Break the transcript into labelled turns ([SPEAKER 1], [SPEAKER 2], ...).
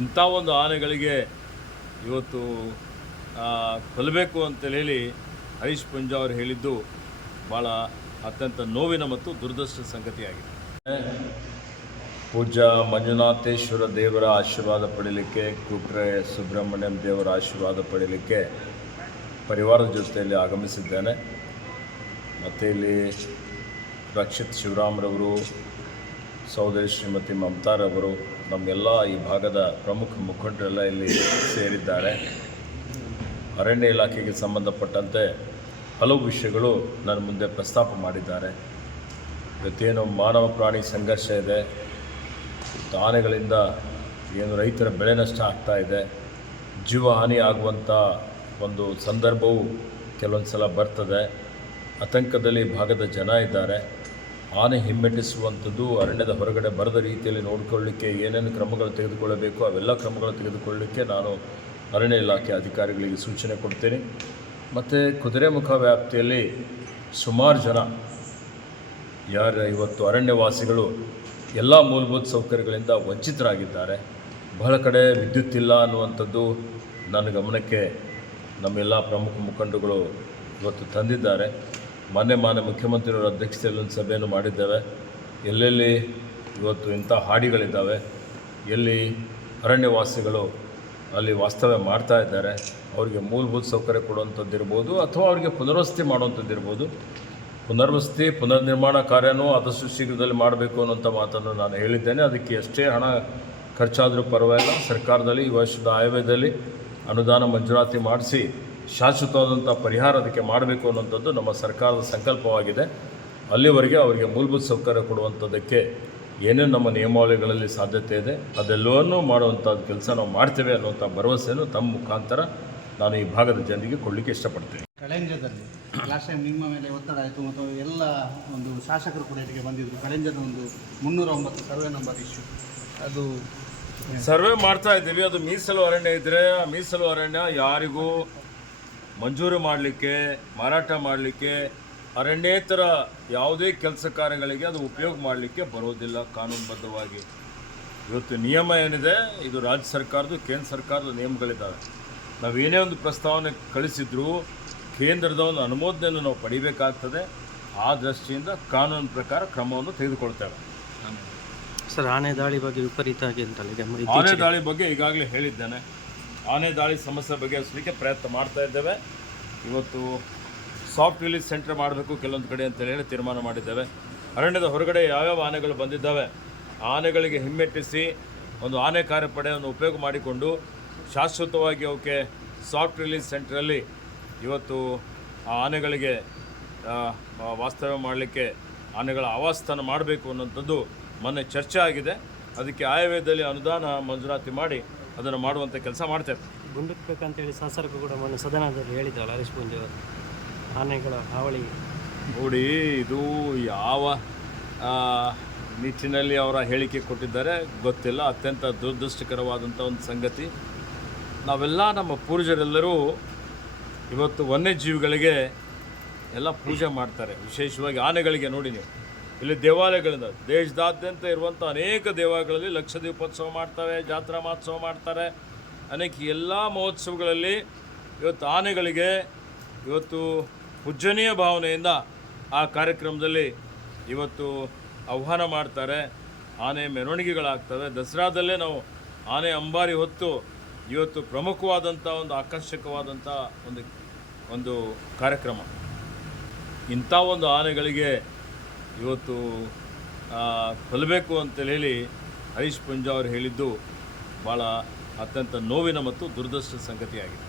[SPEAKER 1] ಇಂಥ ಒಂದು ಆನೆಗಳಿಗೆ ಇವತ್ತು ಕೊಲ್ಲಬೇಕು ಅಂತೇಳಿ ಹೇಳಿ ಹರೀಶ್ ಪುಂಜಾ ಅವರು ಹೇಳಿದ್ದು ಭಾಳ ಅತ್ಯಂತ ನೋವಿನ ಮತ್ತು ದುರದೃಷ್ಟ ಸಂಗತಿಯಾಗಿದೆ. ಪೂಜಾ ಮಂಜುನಾಥೇಶ್ವರ ದೇವರ ಆಶೀರ್ವಾದ ಪಡೀಲಿಕ್ಕೆ ಕುಟ್ರೆ ಸುಬ್ರಹ್ಮಣ್ಯಂ ದೇವರ ಆಶೀರ್ವಾದ ಪಡೀಲಿಕ್ಕೆ ಪರಿವಾರದ ಜೊತೆಯಲ್ಲಿ ಆಗಮಿಸಿದ್ದೇನೆ. ಮತ್ತು ಇಲ್ಲಿ ರಕ್ಷಿತ್ ಶಿವರಾಮ್ರವರು ಸಹೋದರಿ ಶ್ರೀಮತಿ ಮಮತಾರವರು ನಮ್ಮೆಲ್ಲ ಈ ಭಾಗದ ಪ್ರಮುಖ ಮುಖಂಡರೆಲ್ಲ ಇಲ್ಲಿ ಸೇರಿದ್ದಾರೆ. ಅರಣ್ಯ ಇಲಾಖೆಗೆ ಸಂಬಂಧಪಟ್ಟಂತೆ ಹಲವು ವಿಷಯಗಳು ನನ್ನ ಮುಂದೆ ಪ್ರಸ್ತಾಪ ಮಾಡಿದ್ದಾರೆ. ಇವತ್ತೇನು ಮಾನವ ಪ್ರಾಣಿ ಸಂಘರ್ಷ ಇದೆ. ಆನೆಗಳಿಂದ ಏನು ರೈತರ ಬೆಳೆ ನಷ್ಟ ಆಗ್ತಾ ಇದೆ. ಜೀವ ಹಾನಿ ಆಗುವಂಥ ಒಂದು ಸಂದರ್ಭವು ಕೆಲವೊಂದು ಸಲ ಬರ್ತದೆ. ಆತಂಕದಲ್ಲಿ ಭಾಗದ ಜನ ಇದ್ದಾರೆ. ಆನೆ ಹಿಮ್ಮೆಟ್ಟಿಸುವಂಥದ್ದು ಅರಣ್ಯದ ಹೊರಗಡೆ ಬರದ ರೀತಿಯಲ್ಲಿ ನೋಡಿಕೊಳ್ಳಿಕ್ಕೆ ಏನೇನು ಕ್ರಮಗಳು ತೆಗೆದುಕೊಳ್ಳಬೇಕು, ಅವೆಲ್ಲ ಕ್ರಮಗಳು ತೆಗೆದುಕೊಳ್ಳಲಿಕ್ಕೆ ನಾನು ಅರಣ್ಯ ಇಲಾಖೆ ಅಧಿಕಾರಿಗಳಿಗೆ ಸೂಚನೆ ಕೊಡ್ತೇನೆ. ಮತ್ತು ಕುದುರೆಮುಖ ವ್ಯಾಪ್ತಿಯಲ್ಲಿ ಸುಮಾರು ಜನ, ಯಾರು ಇವತ್ತು ಅರಣ್ಯವಾಸಿಗಳು ಎಲ್ಲ ಮೂಲಭೂತ ಸೌಕರ್ಯಗಳಿಂದ ವಂಚಿತರಾಗಿದ್ದಾರೆ. ಬಹಳ ಕಡೆ ವಿದ್ಯುತ್ ಇಲ್ಲ ಅನ್ನುವಂಥದ್ದು ನನ್ನ ಗಮನಕ್ಕೆ ನಮ್ಮೆಲ್ಲ ಪ್ರಮುಖ ಮುಖಂಡಗಳು ಇವತ್ತು ತಂದಿದ್ದಾರೆ. ಮೊನ್ನೆ ಮಾನ್ಯ ಮುಖ್ಯಮಂತ್ರಿಯವರ ಅಧ್ಯಕ್ಷತೆಯಲ್ಲಿ ಒಂದು ಸಭೆಯನ್ನು ಮಾಡಿದ್ದೇವೆ. ಎಲ್ಲೆಲ್ಲಿ ಇವತ್ತು ಇಂಥ ಹಾಡಿಗಳಿದ್ದಾವೆ, ಎಲ್ಲಿ ಅರಣ್ಯವಾಸಿಗಳು ಅಲ್ಲಿ ವಾಸ್ತವ್ಯ ಮಾಡ್ತಾ ಇದ್ದಾರೆ, ಅವರಿಗೆ ಮೂಲಭೂತ ಸೌಕರ್ಯ ಕೊಡುವಂಥದ್ದು ಇರ್ಬೋದು ಅಥವಾ ಅವರಿಗೆ ಪುನರ್ವಸತಿ ಮಾಡುವಂಥದ್ದು ಇರ್ಬೋದು ಪುನರ್ವಸತಿ, ಪುನರ್ನಿರ್ಮಾಣ ಕಾರ್ಯನೂ ಆದಷ್ಟು ಶೀಘ್ರದಲ್ಲಿ ಮಾಡಬೇಕು ಅನ್ನೋಂಥ ಮಾತನ್ನು ನಾನು ಹೇಳಿದ್ದೇನೆ. ಅದಕ್ಕೆ ಎಷ್ಟೇ ಹಣ ಖರ್ಚಾದರೂ ಪರವಾಗಿಲ್ಲ. ಸರ್ಕಾರದಲ್ಲಿ ಈ ವರ್ಷದ ಆಯವ್ಯದಲ್ಲಿ ಅನುದಾನ ಮಂಜೂರಾತಿ ಮಾಡಿಸಿ ಶಾಶ್ವತವಾದಂಥ ಪರಿಹಾರ ಅದಕ್ಕೆ ಮಾಡಬೇಕು ಅನ್ನೋಂಥದ್ದು ನಮ್ಮ ಸರ್ಕಾರದ ಸಂಕಲ್ಪವಾಗಿದೆ. ಅಲ್ಲಿವರೆಗೆ ಅವರಿಗೆ ಮೂಲಭೂತ ಸೌಕರ್ಯ ಕೊಡುವಂಥದ್ದಕ್ಕೆ ಏನೇನು ನಮ್ಮ ನಿಯಮಾವಳಿಗಳಲ್ಲಿ ಸಾಧ್ಯತೆ ಇದೆ ಅದೆಲ್ಲವನ್ನೂ ಮಾಡುವಂಥದ್ದು ಕೆಲಸ ನಾವು ಮಾಡ್ತೇವೆ ಅನ್ನುವಂಥ ಭರವಸೆಯನ್ನು ತಮ್ಮ ಮುಖಾಂತರ ನಾನು ಈ ಭಾಗದ ಜನರಿಗೆ ಕೊಡಲಿಕ್ಕೆ ಇಷ್ಟಪಡ್ತೇನೆ.
[SPEAKER 2] ಕಳೆಂಜದಲ್ಲಿ ಲಾಸ್ಟ್ ಟೈಮ್ ನಿಮ್ಮ ಮೇಲೆ ಒತ್ತಡ ಆಯಿತು ಮತ್ತು ಎಲ್ಲ ಒಂದು ಶಾಸಕರು ಕೂಡ ಇದಕ್ಕೆ ಬಂದಿದ್ದರು ಕಳೆಂಜದ ಒಂದು ಮುನ್ನೂರ ಒಂಬತ್ತು ಸರ್ವೆ ನಂಬರ್ ಇಶ್ಯೂ ಅದು
[SPEAKER 1] ಸರ್ವೆ ಮಾಡ್ತಾ ಇದ್ದೀವಿ. ಅದು ಮೀಸಲು ಅರಣ್ಯ ಇದ್ದರೆ ಆ ಮೀಸಲು ಅರಣ್ಯ ಯಾರಿಗೂ ಮಂಜೂರು ಮಾಡಲಿಕ್ಕೆ ಮಾರಾಟ ಮಾಡಲಿಕ್ಕೆ ಅರಣ್ಯೇತರ ಯಾವುದೇ ಕೆಲಸ ಕಾರ್ಯಗಳಿಗೆ ಅದು ಉಪಯೋಗ ಮಾಡಲಿಕ್ಕೆ ಬರೋದಿಲ್ಲ ಕಾನೂನುಬದ್ಧವಾಗಿ. ಇವತ್ತು ನಿಯಮ ಏನಿದೆ ಇದು ರಾಜ್ಯ ಸರ್ಕಾರದ ಕೇಂದ್ರ ಸರ್ಕಾರದ ನಿಯಮಗಳಿದ್ದಾವೆ. ನಾವೇನೇ ಒಂದು ಪ್ರಸ್ತಾವನೆ ಕಳಿಸಿದ್ರು ಕೇಂದ್ರದ ಒಂದು ಅನುಮೋದನೆಯನ್ನು ನಾವು ಪಡಿಬೇಕಾಗ್ತದೆ. ಆ ದೃಷ್ಟಿಯಿಂದ ಕಾನೂನು ಪ್ರಕಾರ ಕ್ರಮವನ್ನು ತೆಗೆದುಕೊಳ್ತೇವೆ.
[SPEAKER 3] ಸರ್ ಆನೆ ದಾಳಿ ಬಗ್ಗೆ ವಿಪರೀತ ಆಗಿ ಅಂತಲ್ಲ
[SPEAKER 1] ಆನೆ ದಾಳಿ ಬಗ್ಗೆ ಈಗಾಗಲೇ ಹೇಳಿದ್ದೇನೆ. ಆನೆ ದಾಳಿ ಸಮಸ್ಯೆ ಬಗೆಹರಿಸಲಿಕ್ಕೆ ಪ್ರಯತ್ನ ಮಾಡ್ತಾ ಇದ್ದೇವೆ. ಇವತ್ತು ಸಾಫ್ಟ್ ರಿಲೀಸ್ ಸೆಂಟರ್ ಮಾಡಬೇಕು ಕೆಲವೊಂದು ಕಡೆ ಅಂತ ಹೇಳಿ ತೀರ್ಮಾನ ಮಾಡಿದ್ದೇವೆ. ಅರಣ್ಯದ ಹೊರಗಡೆ ಯಾವ್ಯಾವ ಆನೆಗಳು ಬಂದಿದ್ದಾವೆ ಆನೆಗಳಿಗೆ ಹಿಮ್ಮೆಟ್ಟಿಸಿ ಒಂದು ಆನೆ ಕಾರ್ಯಪಡೆಯನ್ನು ಉಪಯೋಗ ಮಾಡಿಕೊಂಡು ಶಾಶ್ವತವಾಗಿ ಅವಕ್ಕೆ ಸಾಫ್ಟ್ ರಿಲೀಸ್ ಸೆಂಟ್ರಲ್ಲಿ ಇವತ್ತು ಆ ಆನೆಗಳಿಗೆ ವಾಸ್ತವ್ಯ ಮಾಡಲಿಕ್ಕೆ ಆನೆಗಳ ಆವಾಸ್ಥಾನ ಮಾಡಬೇಕು ಅನ್ನೋಂಥದ್ದು ಮೊನ್ನೆ ಚರ್ಚೆ ಆಗಿದೆ. ಅದಕ್ಕೆ ಆಯವ್ಯದಲ್ಲಿ ಅನುದಾನ ಮಂಜೂರಾತಿ ಮಾಡಿ ಅದನ್ನು ಮಾಡುವಂಥ ಕೆಲಸ ಮಾಡ್ತೇವೆ
[SPEAKER 3] ಗುಂಡಿಕ್ಬೇಕಂತೇಳಿ ಶಾಸಕರು ಕೂಡ ಮೊನ್ನೆ ಸದನದಲ್ಲಿ ಹೇಳಿದ್ರಲ್ಲ ಹರೀಶ್ ಪೂಂಜಿ ಅವರು. ಆನೆಗಳ ಹಾವಳಿ.
[SPEAKER 1] ನೋಡಿ ಇದು ಯಾವ ನಿಟ್ಟಿನಲ್ಲಿ ಅವರ ಹೇಳಿಕೆ ಕೊಟ್ಟಿದ್ದಾರೆ ಗೊತ್ತಿಲ್ಲ. ಅತ್ಯಂತ ದುರದೃಷ್ಟಕರವಾದಂಥ ಒಂದು ಸಂಗತಿ. ನಾವೆಲ್ಲ ನಮ್ಮ ಪೂರ್ವಜರೆಲ್ಲರೂ ಇವತ್ತು ವನ್ಯಜೀವಿಗಳಿಗೆ ಎಲ್ಲ ಪೂಜೆ ಮಾಡ್ತಾರೆ. ವಿಶೇಷವಾಗಿ ಆನೆಗಳಿಗೆ ನೋಡಿ ನೀವು. ಇಲ್ಲಿ ದೇವಾಲಯಗಳಿಂದ ದೇಶದಾದ್ಯಂತ ಇರುವಂಥ ಅನೇಕ ದೇವಾಲಯಗಳಲ್ಲಿ ಲಕ್ಷ ದೀಪೋತ್ಸವ ಮಾಡ್ತವೆ, ಜಾತ್ರಾ ಮಹೋತ್ಸವ ಮಾಡ್ತಾರೆ. ಅನೇಕ ಎಲ್ಲ ಮಹೋತ್ಸವಗಳಲ್ಲಿ ಇವತ್ತು ಆನೆಗಳಿಗೆ ಇವತ್ತು ಪೂಜನೀಯ ಭಾವನೆಯಿಂದ ಆ ಕಾರ್ಯಕ್ರಮದಲ್ಲಿ ಇವತ್ತು ಆಹ್ವಾನ ಮಾಡ್ತಾರೆ. ಆನೆ ಮೆರವಣಿಗೆಗಳಾಗ್ತವೆ. ದಸರಾದಲ್ಲೇ ನಾವು ಆನೆ ಅಂಬಾರಿ ಹೊತ್ತು ಇವತ್ತು ಪ್ರಮುಖವಾದಂಥ ಒಂದು ಆಕರ್ಷಕವಾದಂಥ ಒಂದು ಒಂದು ಕಾರ್ಯಕ್ರಮ. ಇಂಥ ಒಂದು ಆನೆಗಳಿಗೆ ಇವತ್ತು ಕೊಲ್ಲಬೇಕು ಅಂತೇಳಿ ಹೇಳಿ ಹರೀಶ್ ಪುಂಜಾ ಅವರು ಹೇಳಿದ್ದು ಭಾಳ ಅತ್ಯಂತ ನೋವಿನ ಮತ್ತು ದುರದೃಷ್ಟ ಸಂಗತಿಯಾಗಿದೆ.